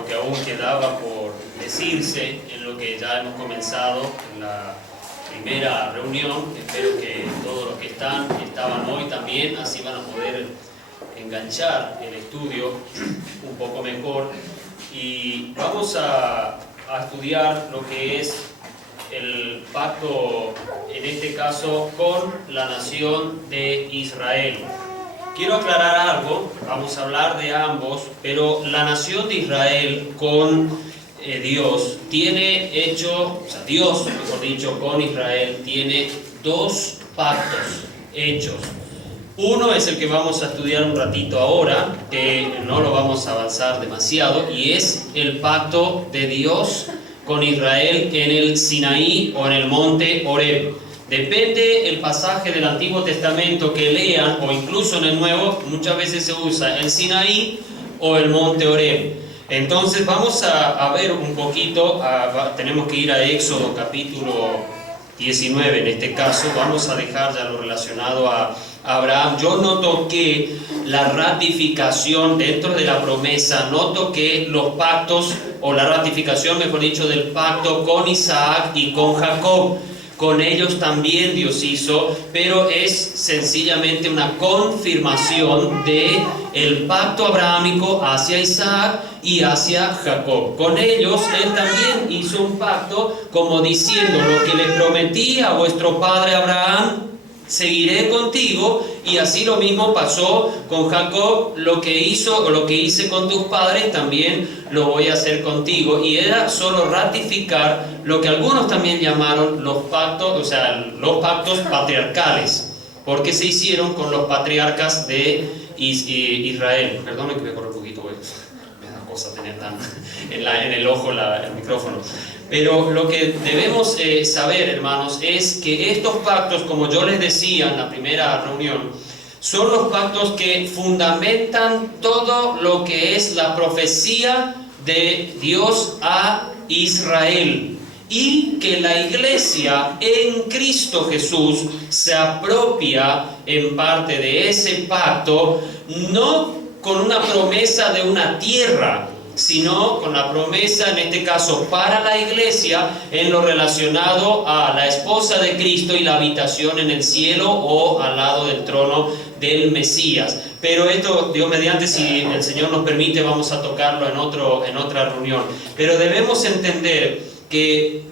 lo que aún quedaba por decirse en lo que ya hemos comenzado en la primera reunión. Espero que todos los que estaban hoy también, así van a poder enganchar el estudio un poco mejor. Y vamos a estudiar lo que es el pacto, en este caso, con la nación de Israel. Quiero aclarar algo, vamos a hablar de ambos, pero la nación de Israel con Dios tiene hecho, o sea, Dios, mejor dicho, con Israel tiene dos pactos hechos. Uno es el que vamos a estudiar un ratito ahora, que no lo vamos a avanzar demasiado, y es el pacto de Dios con Israel en el Sinaí o en el monte Horeb. Depende el pasaje del Antiguo Testamento que lean, o incluso en el Nuevo, muchas veces se usa el Sinaí o el monte Horeb. Entonces vamos a ver un poquito, tenemos que ir a Éxodo capítulo 19 en este caso. Vamos a dejar ya lo relacionado a Abraham. Yo no toqué la ratificación dentro de la promesa, no toqué los pactos, o la ratificación, mejor dicho, del pacto con Isaac y con Jacob. Con ellos también Dios hizo, pero es sencillamente una confirmación de el pacto abrahámico hacia Isaac y hacia Jacob. Con ellos Él también hizo un pacto como diciendo: lo que le prometí a vuestro padre Abraham, seguiré contigo. Y así lo mismo pasó con Jacob: lo que hizo o lo que hice con tus padres también lo voy a hacer contigo. Y era solo ratificar lo que algunos también llamaron los pactos, o sea, los pactos patriarcales, porque se hicieron con los patriarcas de Israel. Perdón que me corre un poquito, me da cosa tener tan en el ojo el micrófono. Pero lo que debemos saber, hermanos, es que estos pactos, como yo les decía en la primera reunión, son los pactos que fundamentan todo lo que es la profecía de Dios a Israel, y que la iglesia en Cristo Jesús se apropia en parte de ese pacto, no con una promesa de una tierra, sino con la promesa, en este caso para la iglesia, en lo relacionado a la esposa de Cristo y la habitación en el cielo o al lado del trono del Mesías. Pero esto, Dios mediante, si el Señor nos permite, vamos a tocarlo en otra reunión. Pero debemos entender que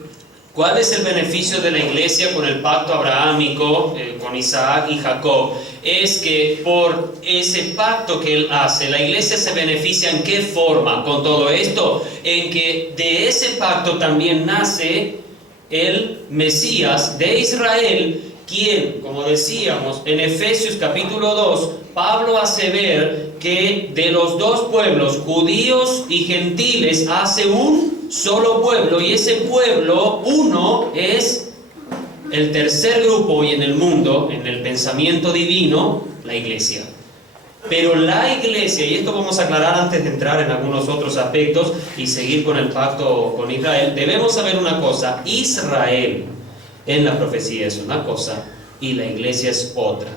¿cuál es el beneficio de la iglesia con el pacto abrahámico, con Isaac y Jacob? Es que por ese pacto que Él hace, la iglesia se beneficia. ¿En qué forma con todo esto? En que de ese pacto también nace el Mesías de Israel, quien, como decíamos en Efesios capítulo 2, Pablo hace ver que de los dos pueblos, judíos y gentiles, hace un solo pueblo, y ese pueblo, uno, es el tercer grupo hoy en el mundo, en el pensamiento divino, la iglesia. Pero la iglesia, y esto vamos a aclarar antes de entrar en algunos otros aspectos y seguir con el pacto con Israel, debemos saber una cosa: Israel en la profecía es una cosa y la iglesia es otra.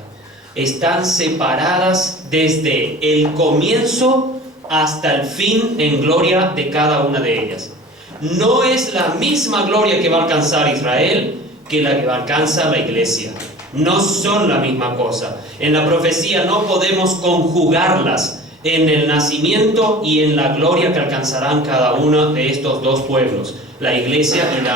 Están separadas desde el comienzo hasta el fin en gloria de cada una de ellas. No es la misma gloria que va a alcanzar Israel que la que alcanza la iglesia. No son la misma cosa. En la profecía no podemos conjugarlas en el nacimiento y en la gloria que alcanzarán cada uno de estos dos pueblos, la iglesia y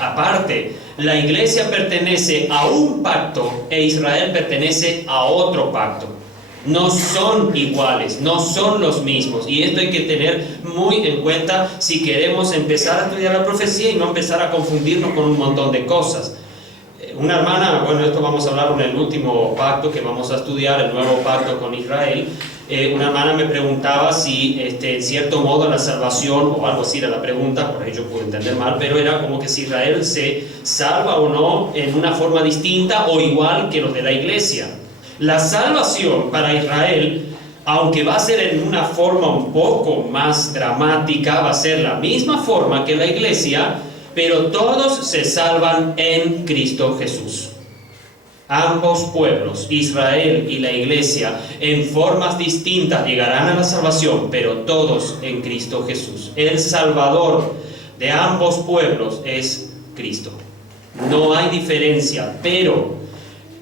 aparte, la iglesia pertenece a un pacto e Israel pertenece a otro pacto. No son iguales, no son los mismos, y esto hay que tener muy en cuenta si queremos empezar a estudiar la profecía y no empezar a confundirnos con un montón de cosas. Una hermana, bueno, esto vamos a hablar en el último pacto que vamos a estudiar, el nuevo pacto con Israel. Una hermana me preguntaba si en cierto modo la salvación, o algo así era la pregunta, por ahí yo pude entender mal, pero era como que si Israel se salva o no en una forma distinta o igual que los de la iglesia. La salvación para Israel, aunque va a ser en una forma un poco más dramática, va a ser la misma forma que la iglesia, pero todos se salvan en Cristo Jesús. Ambos pueblos, Israel y la iglesia, en formas distintas llegarán a la salvación, pero todos en Cristo Jesús. El Salvador de ambos pueblos es Cristo. No hay diferencia, pero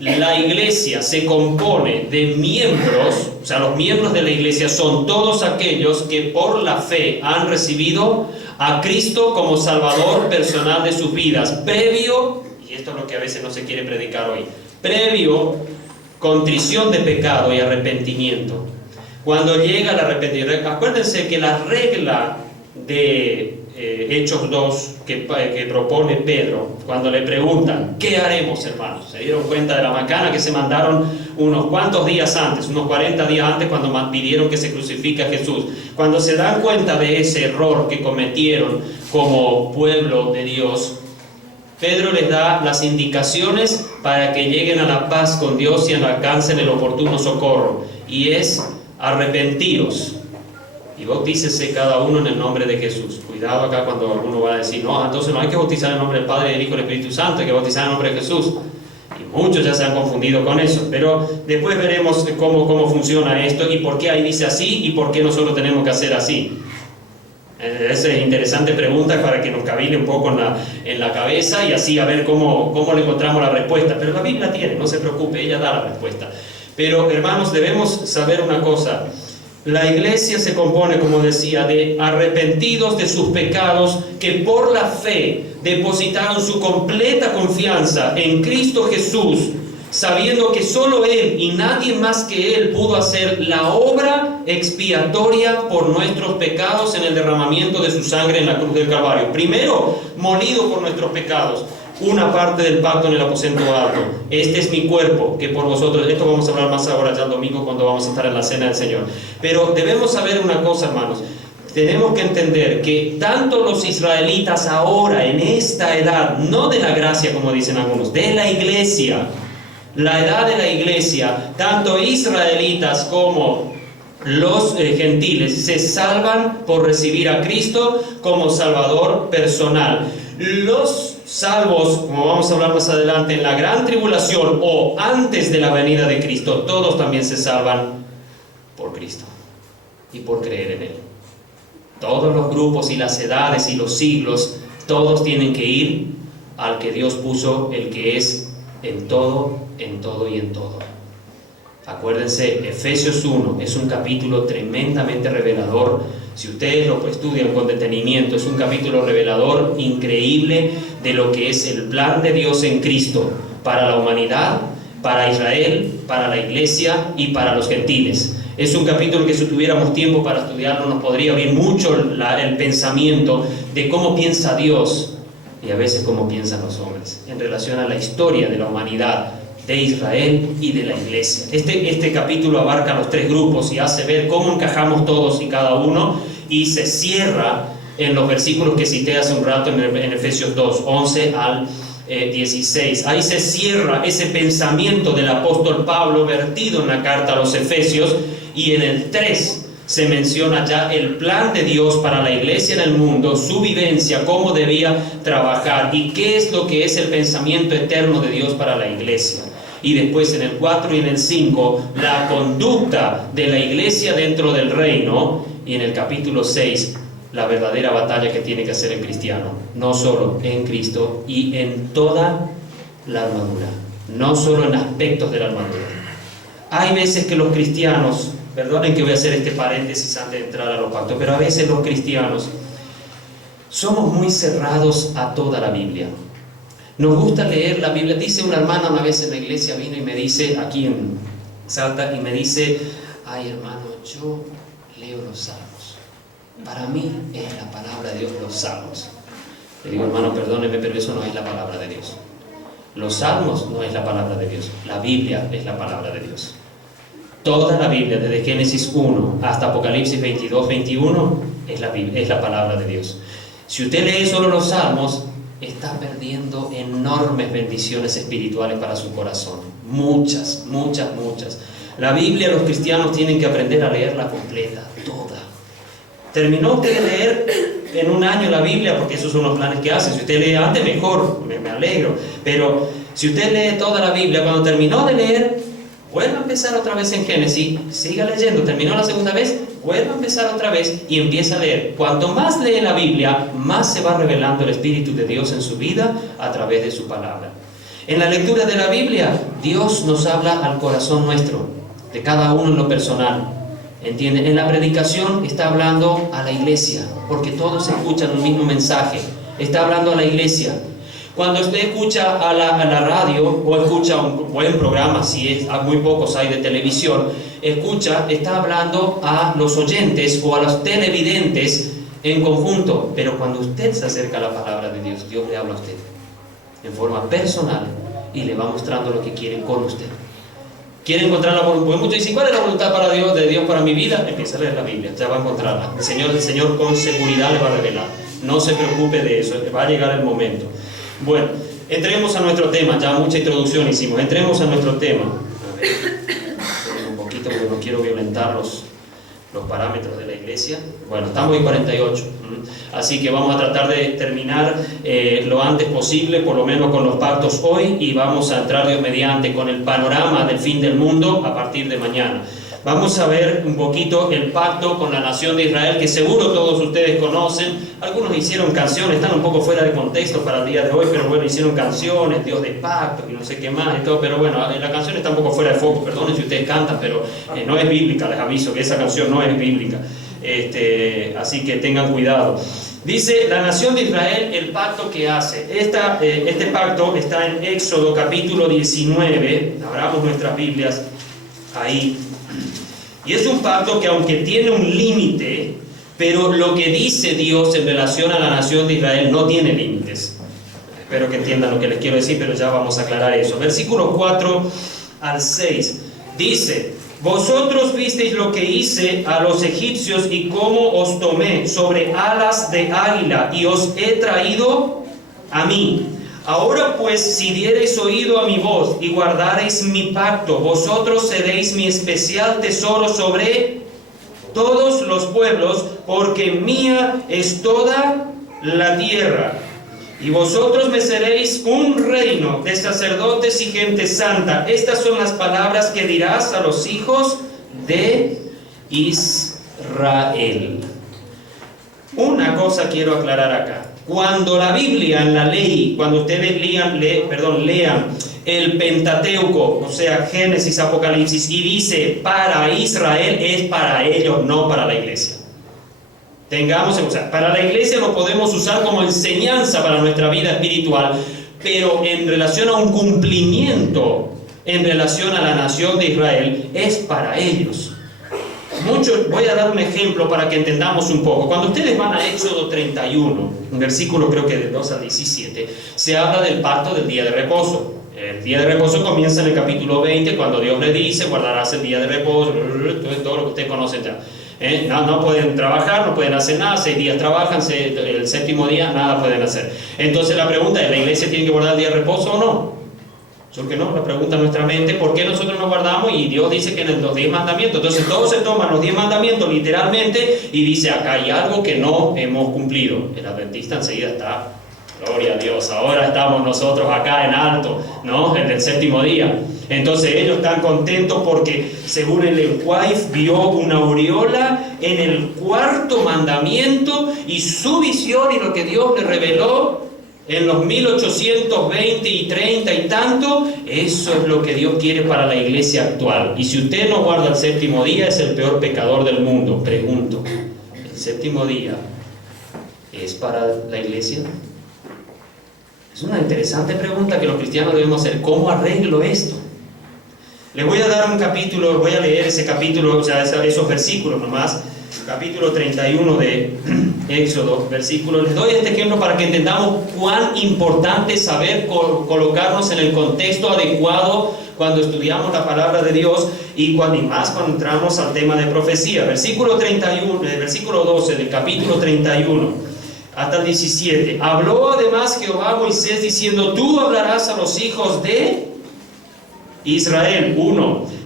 la iglesia se compone de miembros, o sea, los miembros de la iglesia son todos aquellos que por la fe han recibido a Cristo como Salvador personal de sus vidas, previo, y esto es lo que a veces no se quiere predicar hoy, previo contrición de pecado y arrepentimiento. Cuando llega el arrepentimiento, acuérdense que la regla de Hechos 2 que propone Pedro, cuando le preguntan, ¿qué haremos, hermanos? Se dieron cuenta de la macana que se mandaron unos cuantos días antes, unos 40 días antes, cuando pidieron que se crucifique a Jesús. Cuando se dan cuenta de ese error que cometieron como pueblo de Dios, Pedro les da las indicaciones para que lleguen a la paz con Dios y alcancen el oportuno socorro, y es arrepentiros y bautícese cada uno en el nombre de Jesús. Cuidado acá cuando uno va a decir, no, entonces no hay que bautizar en el nombre del Padre, del Hijo y del Espíritu Santo, hay que bautizar en el nombre de Jesús. Y muchos ya se han confundido con eso, pero después veremos cómo funciona esto y por qué ahí dice así y por qué nosotros tenemos que hacer así. Esa es interesante pregunta para que nos cavile un poco en la cabeza y así a ver cómo le encontramos la respuesta. Pero la Biblia tiene, no se preocupe, ella da la respuesta. Pero hermanos, debemos saber una cosa. La iglesia se compone, como decía, de arrepentidos de sus pecados que por la fe depositaron su completa confianza en Cristo Jesús, sabiendo que solo Él y nadie más que Él pudo hacer la obra expiatoria por nuestros pecados en el derramamiento de su sangre en la cruz del Calvario. Primero, molido por nuestros pecados, una parte del pacto en el aposento alto. Este es mi cuerpo, que por vosotros, esto vamos a hablar más ahora ya el domingo cuando vamos a estar en la cena del Señor. Pero debemos saber una cosa, hermanos. Tenemos que entender que tanto los israelitas ahora, en esta edad, no de la gracia como dicen algunos, de la iglesia, la edad de la iglesia, tanto israelitas como los gentiles se salvan por recibir a Cristo como Salvador personal. Los salvos, como vamos a hablar más adelante, en la gran tribulación o antes de la venida de Cristo, todos también se salvan por Cristo y por creer en Él. Todos los grupos y las edades y los siglos, todos tienen que ir al que Dios puso, el que es en todo y en todo. Acuérdense, Efesios 1 es un capítulo tremendamente revelador. Si ustedes lo estudian con detenimiento, es un capítulo revelador increíble de lo que es el plan de Dios en Cristo para la humanidad, para Israel, para la iglesia y para los gentiles. Es un capítulo que si tuviéramos tiempo para estudiarlo nos podría abrir mucho el pensamiento de cómo piensa Dios y a veces cómo piensan los hombres en relación a la historia de la humanidad, de Israel y de la iglesia. Este capítulo abarca los tres grupos y hace ver cómo encajamos todos y cada uno, y se cierra en los versículos que cité hace un rato en Efesios 2, 11 al 16. Ahí se cierra ese pensamiento del apóstol Pablo vertido en la carta a los Efesios, y en el 3 se menciona ya el plan de Dios para la iglesia en el mundo, su vivencia, cómo debía trabajar y qué es lo que es el pensamiento eterno de Dios para la iglesia. Y después en el 4 y en el 5, la conducta de la iglesia dentro del reino, y en el capítulo 6, la verdadera batalla que tiene que hacer el cristiano, no solo en Cristo y en toda la armadura, no solo en aspectos de la armadura. Hay veces que los cristianos, perdonen que voy a hacer este paréntesis antes de entrar a los pactos, pero a veces los cristianos somos muy cerrados a toda la Biblia. Nos gusta leer la Biblia. Dice una hermana una vez en la iglesia, vino y me dice, aquí en Salta, y me dice, ay hermano, yo leo los Salmos. Para mí es la palabra de Dios los Salmos. Le digo, hermano, perdóneme, pero eso no es la palabra de Dios. Los Salmos no es la palabra de Dios. La Biblia es la palabra de Dios. Toda la Biblia, desde Génesis 1 hasta Apocalipsis 22, 21, es la palabra de Dios. Si usted lee solo los Salmos, está perdiendo enormes bendiciones espirituales para su corazón. Muchas. La Biblia, los cristianos tienen que aprender a leerla completa, toda. ¿Terminó usted de leer en un año la Biblia? Porque esos son los planes que hace. Si usted lee antes, mejor, me alegro. Pero Si usted lee toda la Biblia, cuando terminó de leer, vuelva a empezar otra vez en Génesis, siga leyendo, terminó la segunda vez, vuelva a empezar otra vez y empieza a leer. Cuanto más lee la Biblia, más se va revelando el Espíritu de Dios en su vida a través de su palabra. En la lectura de la Biblia, Dios nos habla al corazón nuestro, de cada uno en lo personal. ¿Entiende? En la predicación está hablando a la iglesia, porque todos escuchan un mismo mensaje. Está hablando a la iglesia. Cuando usted escucha a la radio o escucha un buen programa, si es muy pocos hay de televisión, está hablando a los oyentes o a los televidentes en conjunto. Pero cuando usted se acerca a la palabra de Dios, Dios le habla a usted en forma personal y le va mostrando lo que quiere con usted. Quiere encontrar la voluntad. Pues muchos dicen, ¿cuál es la voluntad de Dios para mi vida? Empieza a leer la Biblia, ya va a encontrarla. El Señor con seguridad le va a revelar. No se preocupe de eso, va a llegar el momento. Bueno, entremos a nuestro tema. Ya mucha introducción hicimos. Entremos a nuestro tema. A ver, un poquito porque no quiero violentar los parámetros de la iglesia. Bueno, estamos en 48. Así que vamos a tratar de terminar lo antes posible, por lo menos con los pactos hoy, y vamos a entrar Dios mediante con el panorama del fin del mundo a partir de mañana. Vamos a ver un poquito el pacto con la nación de Israel, que seguro todos ustedes conocen. Algunos hicieron canciones, están un poco fuera de contexto para el día de hoy, pero bueno, hicieron canciones, Dios de pacto y no sé qué más y todo, pero bueno, la canción está un poco fuera de foco, perdonen si ustedes cantan, pero no es bíblica, les aviso que esa canción no es bíblica. Así que tengan cuidado. Dice la nación de Israel el pacto que hace. Este pacto está en Éxodo capítulo 19. Abramos nuestras Biblias ahí. Y es un pacto que, aunque tiene un límite, pero lo que dice Dios en relación a la nación de Israel no tiene límites. Espero que entiendan lo que les quiero decir, pero ya vamos a aclarar eso. Versículo 4 al 6 dice: vosotros visteis lo que hice a los egipcios y cómo os tomé sobre alas de águila y os he traído a mí. Ahora pues, si diereis oído a mi voz y guardareis mi pacto, vosotros seréis mi especial tesoro sobre todos los pueblos, porque mía es toda la tierra. Y vosotros me seréis un reino de sacerdotes y gente santa. Estas son las palabras que dirás a los hijos de Israel. Una cosa quiero aclarar acá. Cuando la Biblia en la ley, cuando ustedes lean el Pentateuco, o sea, Génesis, Apocalipsis, y dice para Israel, es para ellos, no para la iglesia. Para la iglesia lo podemos usar como enseñanza para nuestra vida espiritual, pero en relación a un cumplimiento, en relación a la nación de Israel, es para ellos. Voy a dar un ejemplo para que entendamos un poco. Cuando ustedes van a Éxodo 31, un versículo creo que del 2 al 17, se habla del pacto del día de reposo. El día de reposo comienza en el capítulo 20, cuando Dios le dice, guardarás el día de reposo, todo lo que ustedes conocen ya. No pueden trabajar, no pueden hacer nada, 6 días trabajan, el séptimo día nada pueden hacer. Entonces la pregunta es, ¿la iglesia tiene que guardar el día de reposo o no? Yo que no, la pregunta en nuestra mente, ¿por qué nosotros no guardamos? Y Dios dice que en los 10 mandamientos, entonces todos se toman los 10 mandamientos literalmente y dice, acá hay algo que no hemos cumplido. El adventista enseguida está, gloria a Dios, ahora estamos nosotros acá en alto, ¿no? En el séptimo día. Entonces ellos están contentos porque, según el Wife, vio una aureola en el 4.º mandamiento y su visión y lo que Dios le reveló en los 1820 y 30 y tanto, eso es lo que Dios quiere para la iglesia actual. Y si usted no guarda el séptimo día, es el peor pecador del mundo. Pregunto, ¿el séptimo día es para la iglesia? Es una interesante pregunta que los cristianos debemos hacer. ¿Cómo arreglo esto? Les voy a dar un capítulo, voy a leer ese capítulo, o sea, esos versículos nomás. Capítulo 31 de Éxodo, versículo. Les doy este ejemplo para que entendamos cuán importante es saber colocarnos en el contexto adecuado cuando estudiamos la palabra de Dios y más cuando entramos al tema de profecía. Versículo 31, versículo 12 del capítulo 31 hasta el 17. Habló además Jehová a Moisés diciendo: tú hablarás a los hijos de Israel,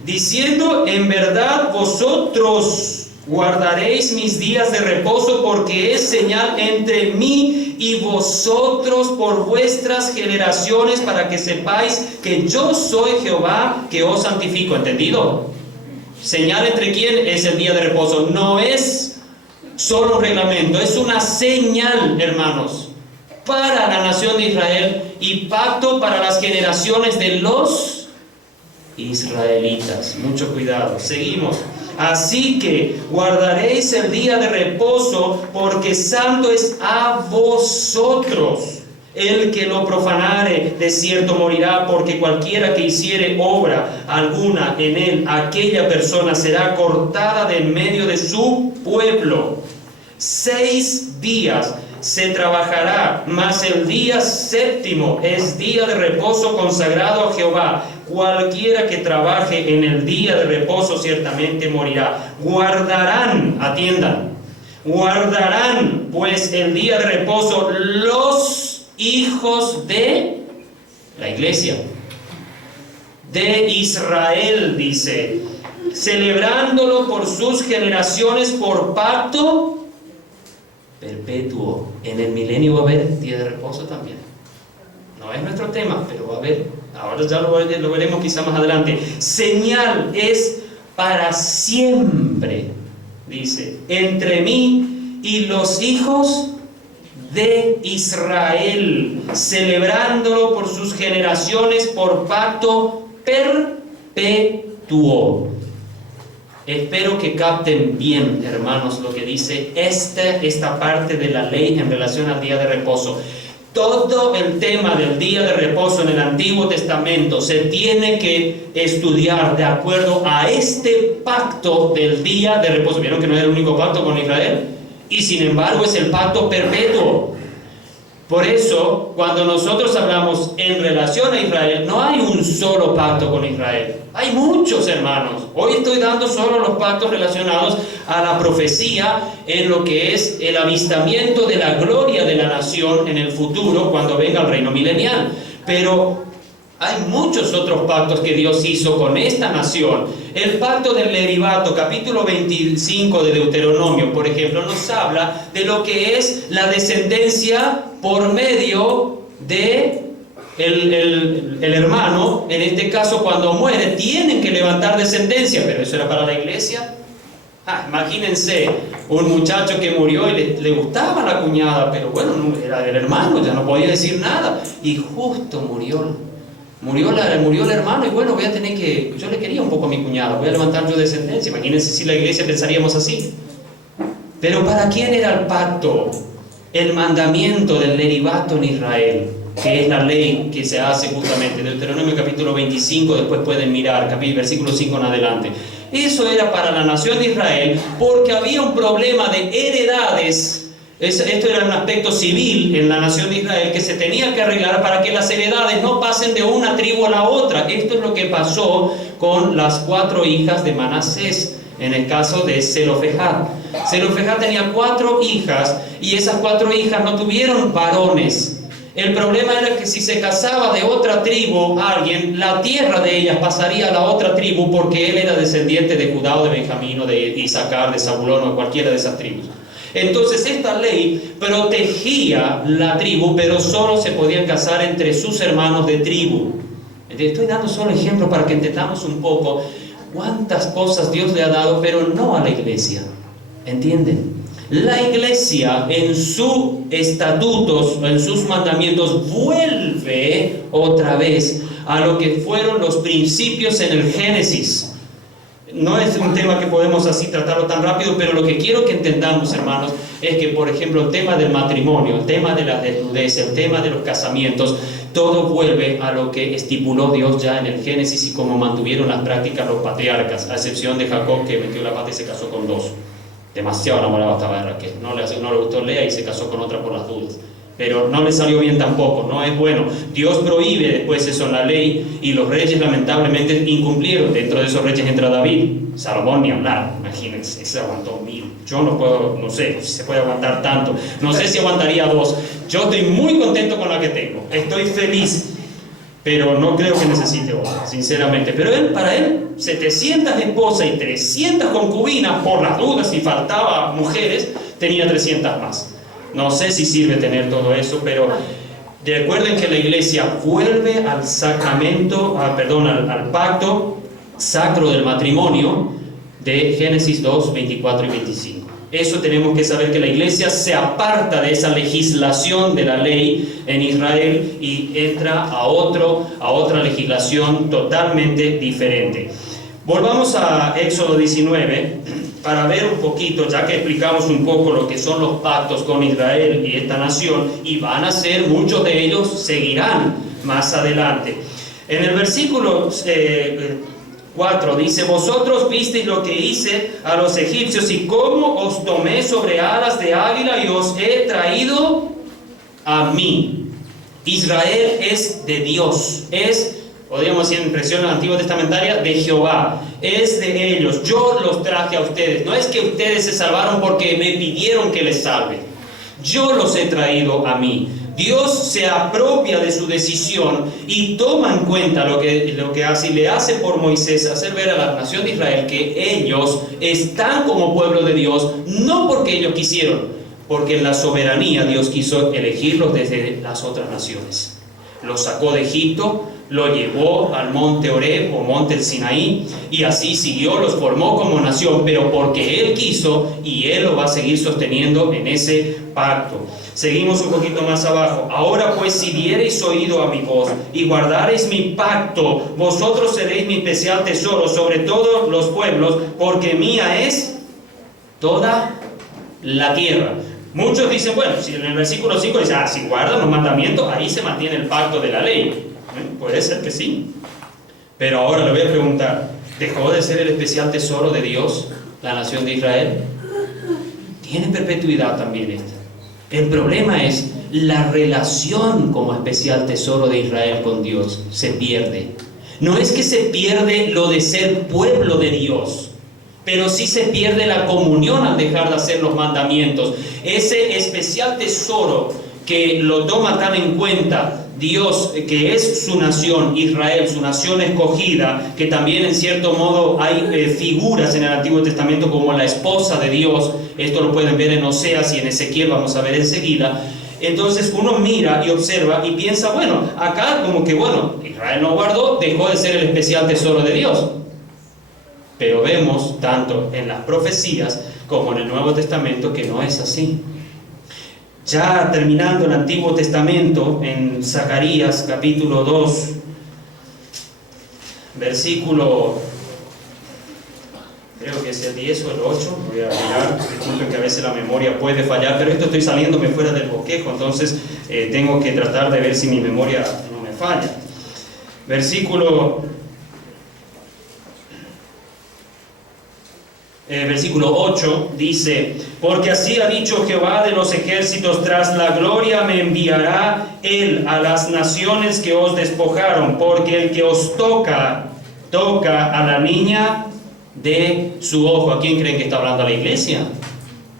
diciendo: en verdad vosotros guardaréis mis días de reposo, porque es señal entre mí y vosotros por vuestras generaciones, para que sepáis que yo soy Jehová que os santifico. ¿Entendido? Señal entre quién es el día de reposo. No es solo un reglamento, es una señal, hermanos, para la nación de Israel y pacto para las generaciones de los israelitas. Mucho cuidado. Seguimos. Así que guardaréis el día de reposo, porque santo es a vosotros. El que lo profanare, de cierto morirá, porque cualquiera que hiciere obra alguna en él, aquella persona será cortada de en medio de su pueblo. 6 días se trabajará, mas el día séptimo es día de reposo consagrado a Jehová. Cualquiera que trabaje en el día de reposo ciertamente morirá. Guardarán, atiendan, guardarán pues el día de reposo los hijos de la iglesia, de Israel, dice, celebrándolo por sus generaciones por pacto perpetuo. En el milenio va a haber día de reposo también. No es nuestro tema, pero va a haber. Ahora ya lo veremos quizá más adelante. Señal es para siempre, dice, entre mí y los hijos de Israel, celebrándolo por sus generaciones por pacto perpetuo. Espero que capten bien, hermanos, lo que dice esta parte de la ley en relación al día de reposo. Todo el tema del día de reposo en el Antiguo Testamento se tiene que estudiar de acuerdo a este pacto del día de reposo. ¿Vieron que no es el único pacto con Israel? Y sin embargo es el pacto perpetuo. Por eso, cuando nosotros hablamos en relación a Israel, no hay un solo pacto con Israel. Hay muchos, hermanos. Hoy estoy dando solo los pactos relacionados a la profecía en lo que es el avistamiento de la gloria de la nación en el futuro, cuando venga el reino milenial. Pero hay muchos otros pactos que Dios hizo con esta nación. El pacto del Leribato, capítulo 25 de Deuteronomio, por ejemplo, nos habla de lo que es la descendencia por medio de el hermano. En este caso, cuando muere, tienen que levantar descendencia. Pero eso era para la iglesia. Imagínense un muchacho que murió y le gustaba la cuñada, pero bueno, era el hermano, ya no podía decir nada. Y justo murió el hermano, y bueno, voy a tener que, yo le quería un poco a mi cuñada, voy a levantar yo descendencia. Imagínense si la iglesia pensaríamos así. Pero ¿para quién era el pacto? El mandamiento del Leribato en Israel, que es la ley que se hace justamente, Deuteronomio capítulo 25, después pueden mirar, versículo 5 en adelante. Eso era para la nación de Israel, porque había un problema de heredades. Esto era un aspecto civil en la nación de Israel que se tenía que arreglar para que las heredades no pasen de una tribu a la otra. Esto es lo que pasó con las 4 hijas de Manasés, en el caso de Zelofejad. Zelofejad tenía 4 hijas y esas 4 hijas no tuvieron varones. El problema era que si se casaba de otra tribu alguien, la tierra de ellas pasaría a la otra tribu, porque él era descendiente de Judá o de Benjamín o de Isaacar, de Zabulón o cualquiera de esas tribus. Entonces esta ley protegía la tribu, pero solo se podían casar entre sus hermanos de tribu. Estoy dando solo ejemplos para que entendamos un poco cuántas cosas Dios le ha dado, pero no a la iglesia. ¿Entienden? La iglesia en sus estatutos, en sus mandamientos, vuelve otra vez a lo que fueron los principios en el Génesis. No es un tema que podemos así tratarlo tan rápido, pero lo que quiero que entendamos, hermanos, es que, por ejemplo, el tema del matrimonio, el tema de la desnudez, el tema de los casamientos, todo vuelve a lo que estipuló Dios ya en el Génesis y cómo mantuvieron las prácticas los patriarcas, a excepción de Jacob, que metió la pata y se casó con 2. Demasiado enamorado estaba de Raquel. No le gustó Lea y se casó con otra por las dudas. Pero no le salió bien tampoco, no es bueno. Dios prohíbe después eso en la ley, y los reyes lamentablemente incumplieron. Dentro de esos reyes entra David. Salomón ni hablar, imagínense, ese aguantó 1000. Yo no sé si se puede aguantar tanto. No sé si aguantaría 2. Yo estoy muy contento con la que tengo. Estoy feliz. pero no creo que necesite otra, sinceramente. Pero para él, 700 esposas y 300 concubinas, por las dudas si faltaba mujeres, tenía 300 más. No sé si sirve tener todo eso, pero recuerden que la iglesia vuelve al sacramento, al pacto sacro del matrimonio de Génesis 2, 24 y 25. Eso tenemos que saber, que la iglesia se aparta de esa legislación de la ley en Israel y entra a otra legislación totalmente diferente. Volvamos a Éxodo 19 para ver un poquito, ya que explicamos un poco lo que son los pactos con Israel y esta nación, y van a ser, muchos de ellos seguirán más adelante. En el versículo 4 dice: vosotros visteis lo que hice a los egipcios y cómo os tomé sobre alas de águila y os he traído a mí. Israel es de Dios, podríamos decir en expresión antigua testamentaria, de Jehová, es de ellos. Yo los traje a ustedes. No es que ustedes se salvaron porque me pidieron que les salve. Yo los he traído a mí. Dios se apropia de su decisión y toma en cuenta lo que hace, y le hace por Moisés hacer ver a la nación de Israel que ellos están como pueblo de Dios, no porque ellos quisieron, porque en la soberanía Dios quiso elegirlos desde las otras naciones. Los sacó de Egipto, lo llevó al monte Horeb o monte del Sinaí, y así siguió, los formó como nación, pero porque Él quiso, y Él lo va a seguir sosteniendo en ese pacto. Seguimos un poquito más abajo. Ahora pues, si diereis oído a mi voz y guardareis mi pacto, vosotros seréis mi especial tesoro sobre todos los pueblos, porque mía es toda la tierra. Muchos dicen, bueno, si en el versículo 5 dice, si guardan los mandamientos, ahí se mantiene el pacto de la ley. Puede ser que sí. Pero ahora le voy a preguntar, ¿dejó de ser el especial tesoro de Dios la nación de Israel? Tiene perpetuidad también esta. El problema es la relación como especial tesoro de Israel con Dios se pierde. No es que se pierde lo de ser pueblo de Dios, pero sí se pierde la comunión al dejar de hacer los mandamientos. Ese especial tesoro que lo toma tan en cuenta Dios, que es su nación, Israel, su nación escogida, que también en cierto modo hay figuras en el Antiguo Testamento como la esposa de Dios. Esto lo pueden ver en Oseas y en Ezequiel, vamos a ver enseguida. Entonces uno mira y observa y piensa, bueno, acá como que Israel no guardó, dejó de ser el especial tesoro de Dios. Pero vemos tanto en las profecías como en el Nuevo Testamento que no es así. Ya terminando el Antiguo Testamento, en Zacarías capítulo 2, versículo, creo que es el 10 o el 8, voy a mirar, disculpen que a veces la memoria puede fallar, pero esto estoy saliéndome fuera del bosquejo, entonces tengo que tratar de ver si mi memoria no me falla. Versículo 8 dice: porque así ha dicho Jehová de los ejércitos, tras la gloria me enviará Él a las naciones que os despojaron, porque el que os toca a la niña de su ojo. ¿A quién creen que está hablando? ¿A la iglesia?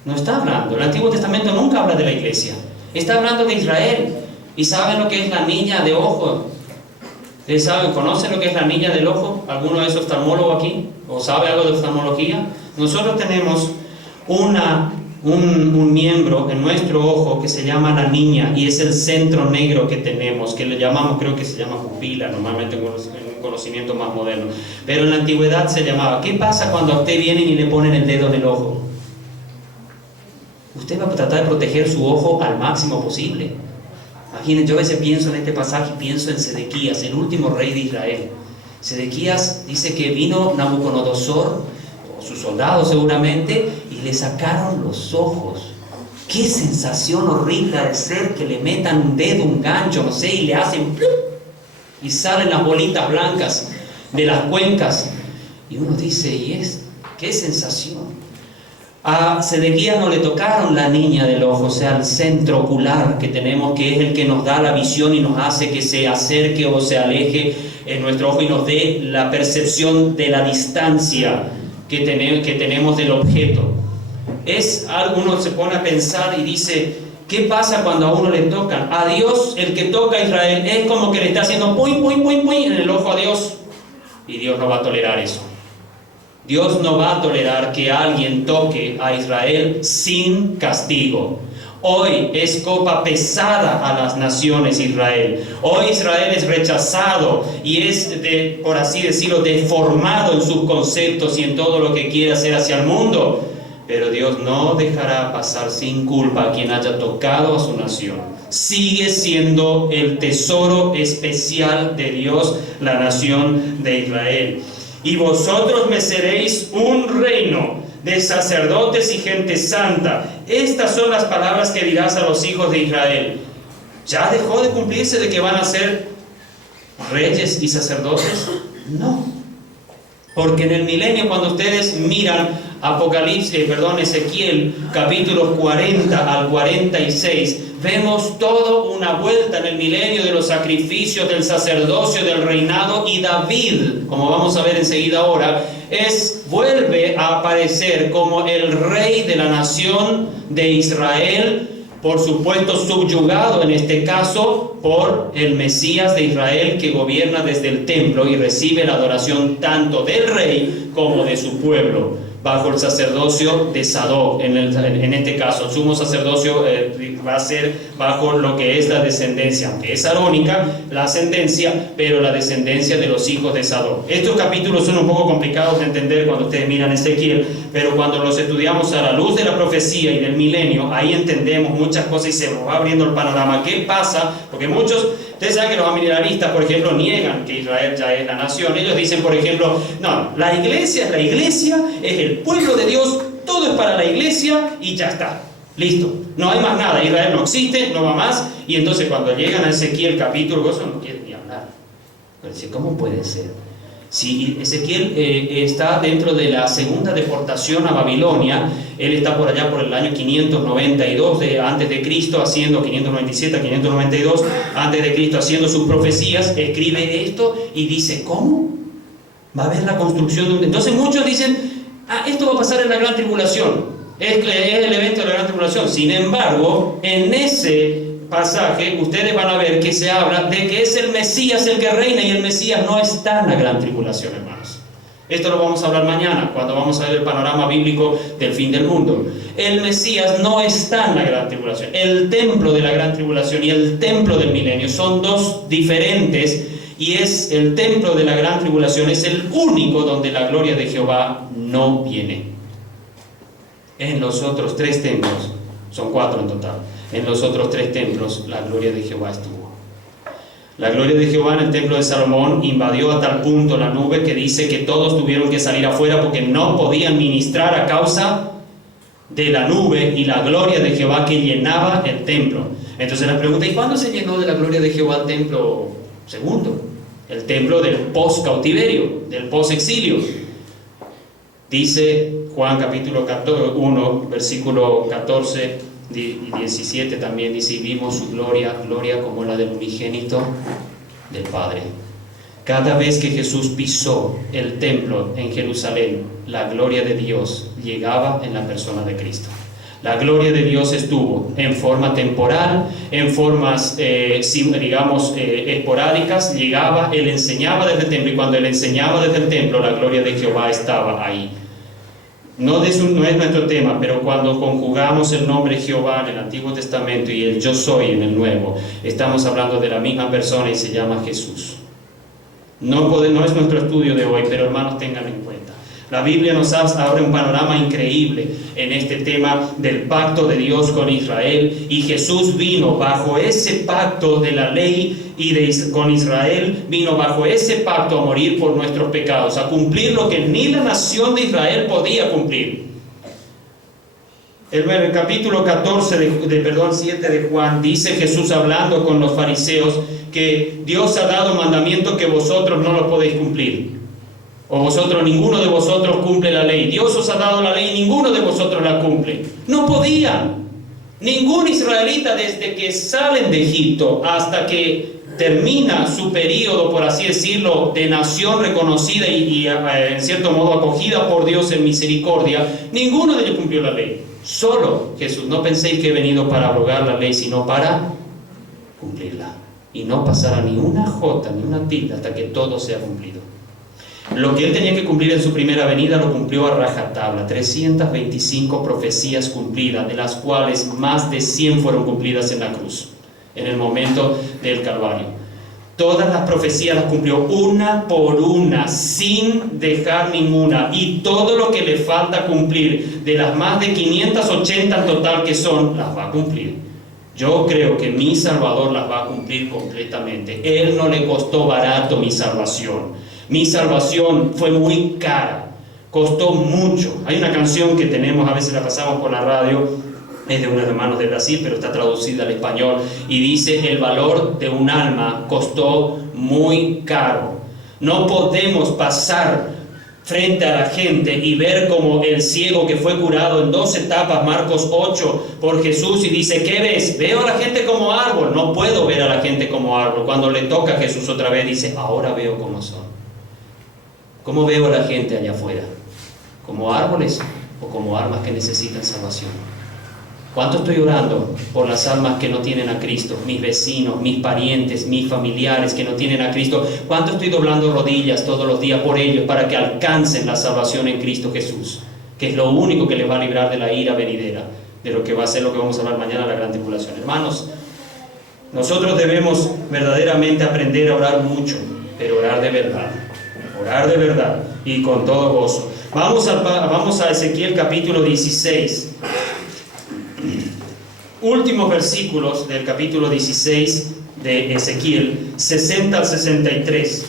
No está hablando. El Antiguo Testamento nunca habla de la iglesia, está hablando de Israel. ¿Y saben lo que es la niña de ojo? ¿Ustedes saben, conocen lo que es la niña del ojo? ¿Alguno es oftalmólogo aquí? ¿O sabe algo de oftalmología? Nosotros tenemos un miembro en nuestro ojo que se llama la niña, y es el centro negro que tenemos, que le llamamos, creo que se llama pupila, normalmente en un conocimiento más moderno. Pero en la antigüedad se llamaba. ¿Qué pasa cuando a usted vienen y le ponen el dedo en el ojo? Usted va a tratar de proteger su ojo al máximo posible. Imagínense, yo a veces pienso en este pasaje, pienso en Sedequías, el último rey de Israel. Sedequías dice que vino Nabucodonosor, o sus soldados seguramente, y le sacaron los ojos. Qué sensación horrible de ser que le metan un dedo, un gancho, no sé, y le hacen ¡plup! Y salen las bolitas blancas de las cuencas. Y uno dice, qué sensación. A Sedequías no le tocaron la niña del ojo, o sea, el centro ocular que tenemos, que es el que nos da la visión y nos hace que se acerque o se aleje en nuestro ojo y nos dé la percepción de la distancia que tenemos del objeto. Uno se pone a pensar y dice, ¿Qué pasa cuando a uno le tocan? A Dios, el que toca a Israel, es como que le está haciendo puy, puy, puy, puy en el ojo a Dios. Y Dios no va a tolerar eso. Dios no va a tolerar que alguien toque a Israel sin castigo. Hoy es copa pesada a las naciones Israel. Hoy Israel es rechazado y es, por así decirlo, deformado en sus conceptos y en todo lo que quiere hacer hacia el mundo. Pero Dios no dejará pasar sin culpa a quien haya tocado a su nación. Sigue siendo el tesoro especial de Dios, la nación de Israel. Y vosotros me seréis un reino de sacerdotes y gente santa. Estas son las palabras que dirás a los hijos de Israel. ¿Ya dejó de cumplirse de que van a ser reyes y sacerdotes? No. Porque en el milenio, cuando ustedes miran Ezequiel capítulos 40 al 46, vemos toda una vuelta en el milenio de los sacrificios, del sacerdocio, del reinado, y David, como vamos a ver enseguida ahora, vuelve a aparecer como el rey de la nación de Israel, por supuesto subyugado en este caso por el Mesías de Israel, que gobierna desde el templo y recibe la adoración tanto del rey como de su pueblo, bajo el sacerdocio de Sadoc. En este caso el sumo sacerdocio va a ser bajo lo que es la descendencia, aunque es arónica la ascendencia, pero la descendencia de los hijos de Sadoc. Estos capítulos son un poco complicados de entender cuando ustedes miran Ezequiel, pero cuando los estudiamos a la luz de la profecía y del milenio, ahí entendemos muchas cosas y se nos va abriendo el panorama. ¿Qué pasa? Porque ustedes saben que los amillenarianistas, por ejemplo, niegan que Israel ya es la nación. Ellos dicen, por ejemplo, no, la iglesia es la iglesia, es el pueblo de Dios, todo es para la iglesia y ya está, listo, no hay más nada, Israel no existe, no va más. Y entonces cuando llegan a Ezequiel capítulo, eso no quieren ni hablar. Pero dice, ¿cómo puede ser? Si Ezequiel está dentro de la segunda deportación a Babilonia, él está por allá por el año 592 antes de Cristo, haciendo 597 a 592 antes de Cristo, haciendo sus profecías, escribe esto y dice, ¿cómo? Va a haber la construcción de un... Entonces muchos dicen, esto va a pasar en la gran tribulación, es el evento de la gran tribulación. Sin embargo, en ese pasaje ustedes van a ver que se habla de que es el Mesías el que reina, y el Mesías no está en la gran tribulación, hermanos. Esto lo vamos a hablar mañana cuando vamos a ver el panorama bíblico del fin del mundo. El Mesías no está en la gran tribulación. El templo de la gran tribulación y el templo del milenio son dos diferentes, y es el templo de la gran tribulación es el único donde la gloria de Jehová no viene. En los otros tres templos, son 4 en total, en los otros 3 templos la gloria de Jehová estuvo. La gloria de Jehová en el templo de Salomón invadió a tal punto la nube que dice que todos tuvieron que salir afuera porque no podían ministrar a causa de la nube y la gloria de Jehová que llenaba el templo. Entonces la pregunta, ¿y cuándo se llenó de la gloria de Jehová el templo segundo? El templo del post-cautiverio, del post-exilio. Dice Juan capítulo 1, versículo 14 y 17 también, dice, y vimos su gloria, gloria como la del unigénito del Padre. Cada vez que Jesús pisó el templo en Jerusalén, la gloria de Dios llegaba en la persona de Cristo. La gloria de Dios estuvo en forma temporal, en formas, esporádicas. Llegaba, Él enseñaba desde el templo, y cuando Él enseñaba desde el templo, la gloria de Jehová estaba ahí. No es nuestro tema, pero cuando conjugamos el nombre Jehová en el Antiguo Testamento y el Yo Soy en el Nuevo, estamos hablando de la misma persona y se llama Jesús. No es nuestro estudio de hoy, pero hermanos, tengan en cuenta. La Biblia nos abre un panorama increíble en este tema del pacto de Dios con Israel, y Jesús vino bajo ese pacto de la ley con Israel, vino bajo ese pacto a morir por nuestros pecados, a cumplir lo que ni la nación de Israel podía cumplir. El capítulo 7 de Juan, dice Jesús hablando con los fariseos que Dios ha dado mandamientos que vosotros no los podéis cumplir. O ninguno de vosotros cumple la ley. Dios os ha dado la ley y ninguno de vosotros la cumple. No podían. Ningún israelita, desde que salen de Egipto hasta que termina su periodo, por así decirlo, de nación reconocida y en cierto modo acogida por Dios en misericordia, ninguno de ellos cumplió la ley. Solo Jesús. No penséis que he venido para abrogar la ley, sino para cumplirla. Y no pasará ni una jota, ni una tilde hasta que todo sea cumplido. Lo que él tenía que cumplir en su primera venida lo cumplió a rajatabla. 325 profecías cumplidas, de las cuales más de 100 fueron cumplidas en la cruz, en el momento del Calvario. Todas las profecías las cumplió una por una, sin dejar ninguna. Y todo lo que le falta cumplir, de las más de 580 en total que son, las va a cumplir. Yo creo que mi Salvador las va a cumplir completamente. Él no le costó barato mi salvación. Mi salvación fue muy cara, costó mucho. Hay una canción que tenemos, a veces la pasamos por la radio, es de unos hermanos de Brasil, pero está traducida al español, y dice: el valor de un alma costó muy caro. No podemos pasar frente a la gente y ver como el ciego que fue curado en 2 etapas, Marcos 8, por Jesús, y dice: ¿qué ves? Veo a la gente como árbol. No puedo ver a la gente como árbol. Cuando le toca a Jesús otra vez, dice: ahora veo cómo son. ¿Cómo veo a la gente allá afuera? ¿Como árboles o como almas que necesitan salvación? ¿Cuánto estoy orando por las almas que no tienen a Cristo? Mis vecinos, mis parientes, mis familiares que no tienen a Cristo. ¿Cuánto estoy doblando rodillas todos los días por ellos para que alcancen la salvación en Cristo Jesús? Que es lo único que les va a librar de la ira venidera, de lo que va a ser lo que vamos a hablar mañana, la gran tribulación. Hermanos, nosotros debemos verdaderamente aprender a orar mucho, pero orar de verdad. Orar de verdad y con todo gozo. Vamos a Ezequiel capítulo 16. Últimos versículos del capítulo 16 de Ezequiel, 60 al 63.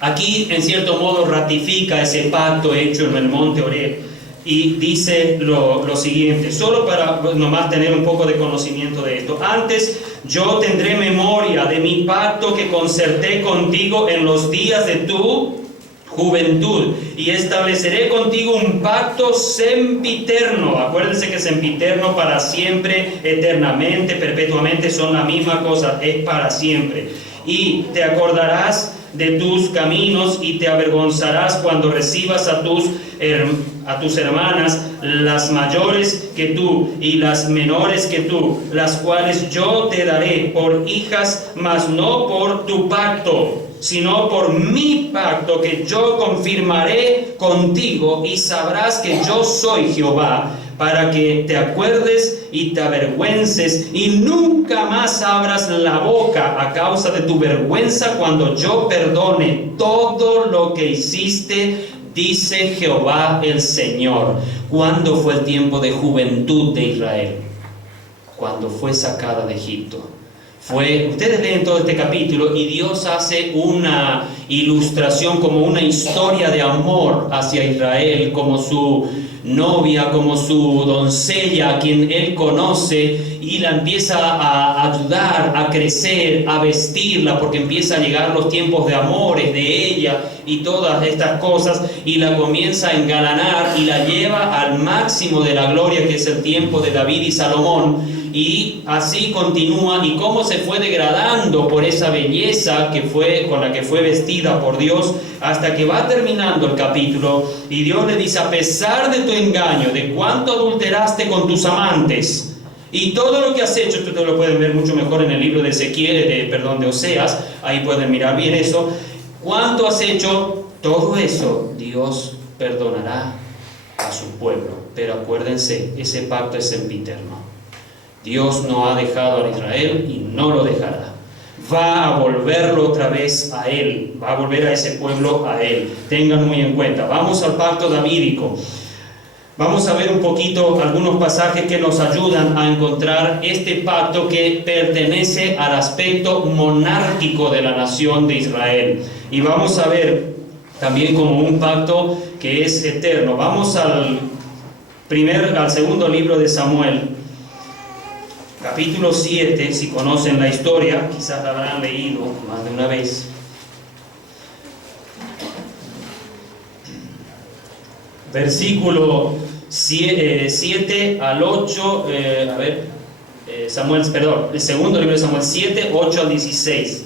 Aquí, en cierto modo, ratifica ese pacto hecho en el monte Horeb y dice lo siguiente, solo para nomás tener un poco de conocimiento de esto. Antes yo tendré memoria de mi pacto que concerté contigo en los días de tu juventud, y estableceré contigo un pacto sempiterno. Acuérdense que sempiterno, para siempre, eternamente, perpetuamente, son la misma cosa, es para siempre. Y te acordarás de tus caminos y te avergonzarás cuando recibas a tus hermanas, las mayores que tú y las menores que tú, las cuales yo te daré por hijas, mas no por tu pacto, sino por mi pacto que yo confirmaré contigo, y sabrás que yo soy Jehová, para que te acuerdes y te avergüences y nunca más abras la boca a causa de tu vergüenza cuando yo perdone todo lo que hiciste, dice Jehová el Señor. ¿Cuándo fue el tiempo de juventud de Israel? Cuando fue sacada de Egipto. Ustedes leen todo este capítulo y Dios hace una ilustración, como una historia de amor hacia Israel, como su novia, como su doncella, a quien él conoce, y la empieza a ayudar a crecer, a vestirla, porque empieza a llegar los tiempos de amores de ella y todas estas cosas, y la comienza a engalanar y la lleva al máximo de la gloria, que es el tiempo de David y Salomón. Y así continúa, y cómo se fue degradando por esa belleza con la que fue vestida por Dios, hasta que va terminando el capítulo, y Dios le dice: a pesar de tu engaño, de cuánto adulteraste con tus amantes, y todo lo que has hecho, esto lo pueden ver mucho mejor en el libro de de Oseas, ahí pueden mirar bien eso, cuánto has hecho, todo eso Dios perdonará a su pueblo. Pero acuérdense, ese pacto es sempiterno. Dios no ha dejado a Israel y no lo dejará. Va a volverlo otra vez a Él, va a volver a ese pueblo a Él. Tengan muy en cuenta. Vamos al pacto davídico. Vamos a ver un poquito algunos pasajes que nos ayudan a encontrar este pacto que pertenece al aspecto monárquico de la nación de Israel. Y vamos a ver también como un pacto que es eterno. Vamos al segundo libro de Samuel. Capítulo 7, si conocen la historia, quizás la habrán leído más de una vez. Versículo 7 al 8, el segundo libro de Samuel 7, 8 al 16.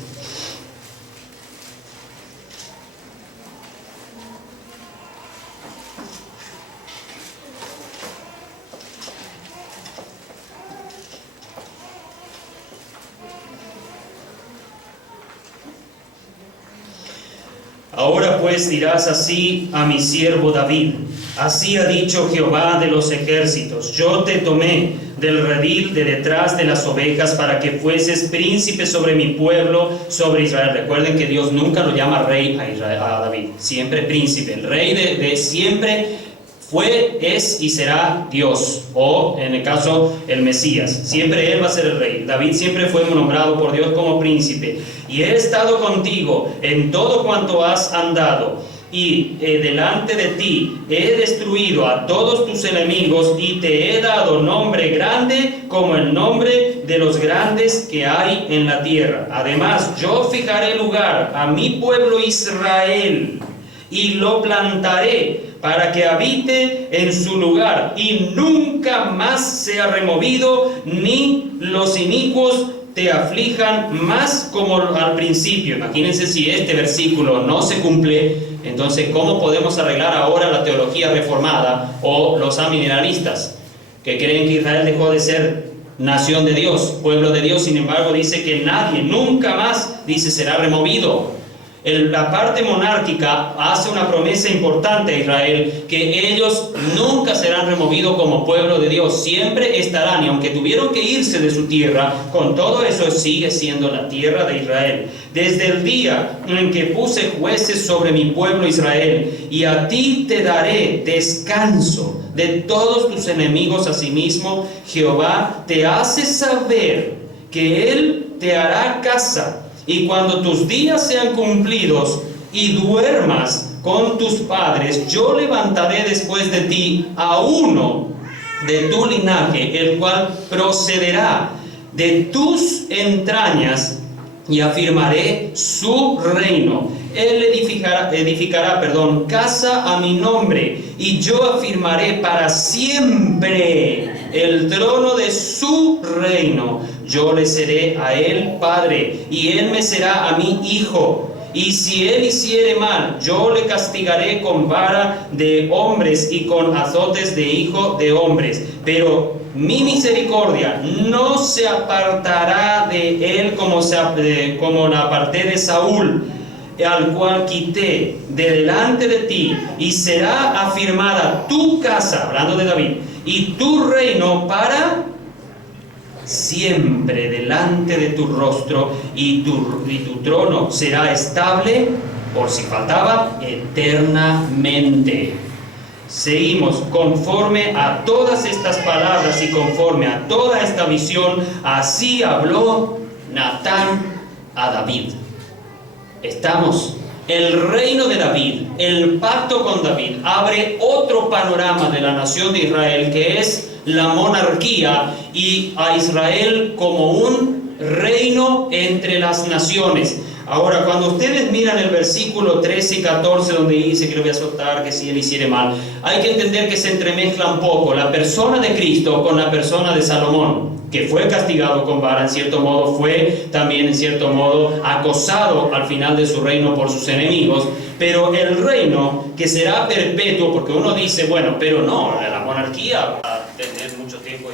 Ahora pues dirás así a mi siervo David: así ha dicho Jehová de los ejércitos: yo te tomé del redil de detrás de las ovejas para que fueses príncipe sobre mi pueblo, sobre Israel. Recuerden que Dios nunca lo llama rey a David, siempre príncipe. El rey de siempre fue, es y será Dios, o en el caso el Mesías. Siempre Él va a ser el rey. David siempre fue nombrado por Dios como príncipe. Y he estado contigo en todo cuanto has andado, y delante de ti he destruido a todos tus enemigos, y te he dado nombre grande como el nombre de los grandes que hay en la tierra. Además, yo fijaré lugar a mi pueblo Israel, y lo plantaré para que habite en su lugar, y nunca más sea removido, ni los inicuos te aflijan más como al principio. Imagínense si este versículo no se cumple, entonces ¿cómo podemos arreglar ahora la teología reformada o los amineralistas que creen que Israel dejó de ser nación de Dios, pueblo de Dios? Sin embargo dice que nadie, nunca más, dice, será removido. La parte monárquica hace una promesa importante a Israel, que ellos nunca serán removidos como pueblo de Dios, siempre estarán, y aunque tuvieron que irse de su tierra, con todo eso sigue siendo la tierra de Israel. Desde el día en que puse jueces sobre mi pueblo Israel, y a ti te daré descanso de todos tus enemigos. Asimismo, Jehová te hace saber que Él te hará casa. Y cuando tus días sean cumplidos y duermas con tus padres, yo levantaré después de ti a uno de tu linaje, el cual procederá de tus entrañas, y afirmaré su reino. Él edificará casa a mi nombre, y yo afirmaré para siempre el trono de su reino. Yo le seré a él padre, y él me será a mí hijo. Y si él hiciere mal, yo le castigaré con vara de hombres y con azotes de hijo de hombres. Pero mi misericordia no se apartará de él como la aparté de Saúl, al cual quité de delante de ti, y será afirmada tu casa, hablando de David, y tu reino para siempre delante de tu rostro, y tu trono será estable, por si faltaba, eternamente. Seguimos, conforme a todas estas palabras y conforme a toda esta visión, así habló Natán a David. Estamos, el reino de David, el pacto con David, abre otro panorama de la nación de Israel, que es la monarquía, y a Israel como un reino entre las naciones. Ahora, cuando ustedes miran el versículo 13 y 14, donde dice que lo voy a soltar, que si él hiciere mal, hay que entender que se entremezcla un poco la persona de Cristo con la persona de Salomón, que fue castigado con vara, en cierto modo, fue también en cierto modo acosado al final de su reino por sus enemigos, pero el reino que será perpetuo, porque uno dice, bueno, pero no, la monarquía va a tener mucho tiempo